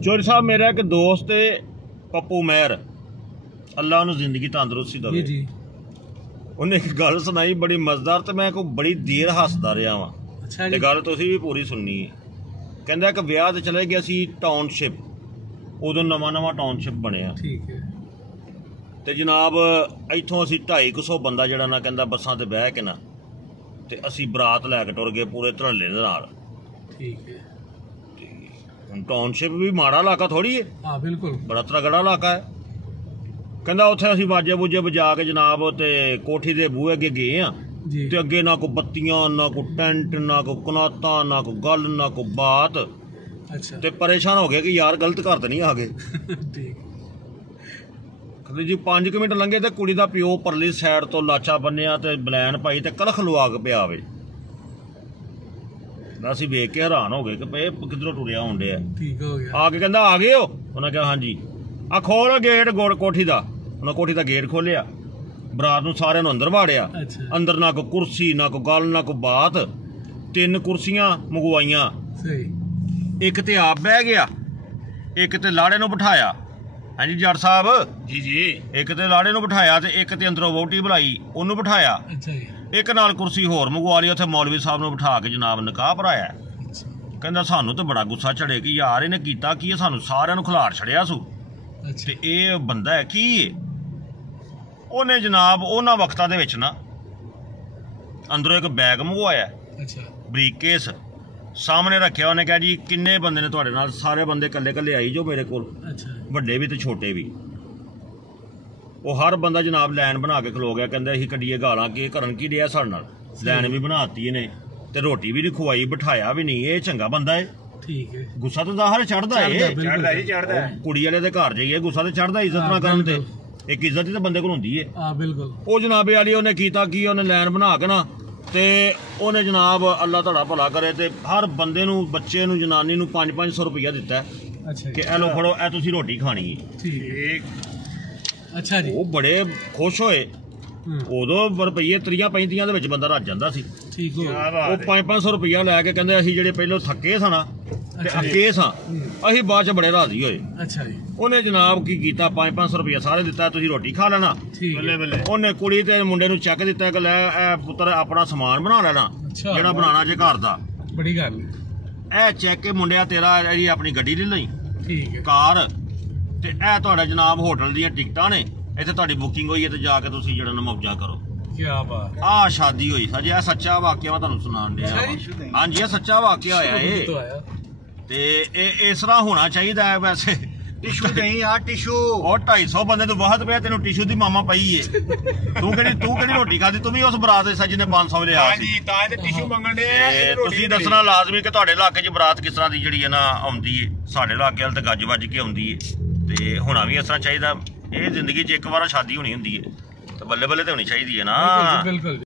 चौधरी साहब मेरा एक दोस्त है पप्पू मेहर, अल्लाह उन्हें जिंदगी तंदुरुस्ती दे जी। उन्हें एक गल सुनाई बड़ी मजेदार, तो मैं बड़ी देर हसदा रहा वा। अच्छा जी। गल तुसीं भी पूरी सुननी है। कहंदा एक विआह ते चले गए सी टाउनशिप, उदों नवां नवां टाउनशिप बनिया। ठीक है। ते जनाब इत्थों असीं 250 बंदा जिहड़ा ना कहंदा बसां ते बह के ना ते असीं बरात लैके टुर गए पूरे धड़ल्ले दे नाल। ठीक है। टाउनशिप भी माड़ा इलाका थोड़ी है। हाँ बिल्कुल, बड़ा तगड़ा इलाका है। कहंदा उत्थे असीं बाजे बूजे बजा के जनाब ते कोठी दे बूहे अगे गए हाँ ते अगे ना कोई बत्तियां, ना कोई टेंट, ना कोई कनाता, ना कोई गल, ना कोई बात। अच्छा। ते परेशान हो गए कि यार गलत घर तो नहीं आ गए। ठीक। जी 5 मिनट लंघे ते कुड़ी दा प्यो परली साइड तो लाचा बन्निया ते बलैन पाई ते कलख लुआ के पिया वे। असीं वेख के हैरान हो गए कि भाई किधरों टुरिया आउण डिया। ठीक हो गया। आके कहंदा आ गए हो? उन्हें कहा हाँ जी। आ खोल गेट कोठी दा। उन्हें कोठी दा गेट खोलिया, बरात नूं सारिआं नूं अंदर वाड़िया। अच्छा। अंदर ना कोई कुर्सी, ना कोई गल, ना कोई बात। 3 कुर्सियां मंगवाइयां। सही। एक ते आप बह गया, एक ते लाड़े नूं बिठाया। हाँ जी जट साहब जी जी। एक ते लाड़े नूं बिठाया ते एक ते अंदरों वोटी बुलाई ओनू बिठाया। अच्छा जी। एक नाल कुर्सी होर मंगवा ली, उत्थे मौलवी साहब नूं बिठा के जनाब निकाह भराया। कहंदा सानू तो बड़ा गुस्सा चढ़े कि यार इन्हें कीता की सानू सारिआं नूं खिलार छड़िया सू। ते एह बंदा है की उन्हें जनाब उन्हां वक्तां दे विच ना अंदरों एक बैग मंगवाया। अच्छा। ब्रीकेस सामने रखिया। उन्हें कहा जी किन्ने बंदे ने तुहाडे नाल? सारे बंदे कल्ले कल्ले आई जो मेरे कोल। अच्छा। वड्डे भी ते छोटे भी। वो हर बंदा जनाब लैन बना के खलो गया। कहंदे असीं कड्डिए गालां कि करन की डिया साडे नाल। लैन भी बनाती इन्हें ते रोटी भी नहीं खुवाई, बिठाया भी नहीं। ये चंगा बंदा है। ठीक है। गुस्सा तो जाहिर चढ़दा है, चढ़दा जी चढ़दा। कुड़ी वाले दे घर जाइए गुस्सा तो चढ़दा, इज्जत ना करन ते एक इज्जत ही तो बंदे कोल हुंदी है। हां बिल्कुल। ओ जनाबे वाली उन्हें कीता की उन्हें लैन बना के ना ते उन्हें जनाब अल्लाह तुहाडा भला करे ते हर बंदे नूं बच्चे नूं जनानी नूं 500 रुपया दिता है। अच्छा। कि ए लो फड़ो ए तुसीं रोटी खानी है। ठीक। अच्छा जी। वो बड़े खुश होए। उदों रुपये 30-35 दे विच बंदा रज जांदा सी। ठीक हो। वो 500 रुपया लैके कहंदे असीं जिहड़े पहलों थक्के सा ना ते अक्के सा असीं बाद च बड़े राजी होए। अच्छा जी। उन्हें जनाब की कीता 500 रुपया सारे दिता, तुसीं रोटी खा लेना। बल्ले बल्ले। उन्हें कुड़ी ते मुंडे नूं चैक दिता कि लै ए पुत्तर अपना समान बना लेना जेहड़ा बनाना जे घर दा। बड़ी गल ए चैक के मुंडिया तेरा जी अपनी गड्डी ले लई। ठीक है। कार ते ए तुहाडा जनाब होटल दीयां टिकटां ने, इत्थे तुहाडी बुकिंग होई है ते जाके तुसीं जेहड़ा ना मौजा करो। क्या बात। आ शादी हुई सा जी, सच्चा वाकया मैं तुहानूं सुनाण दिया। हाँ जी सच्चा वाकया होया ये ते इस तरह होना चाहिए है। वैसे टिशू नहीं यार, टिशू और 250 बंदे तो बहुत पे तेन टिशू दी मामा पई है। तू केड़ी रोटी खाधी? तू भी उस बरात दे सज ने 500 लिया सी। तां ते टिशू मंगण दे। तुसीं दसना लाजमी कि तुहाडे इलाके च बरात किस तरह दी जिहड़ी है ना आउंदी है। साडे इलाके वाल ते गज वज के आउंदी है ते होना भी इस तरह चाहिए। ये जिंदगी च एक बार शादी होनी हुंदी है तो बल्ले बल्ले तो होनी चाहिए है ना। बिल्कुल।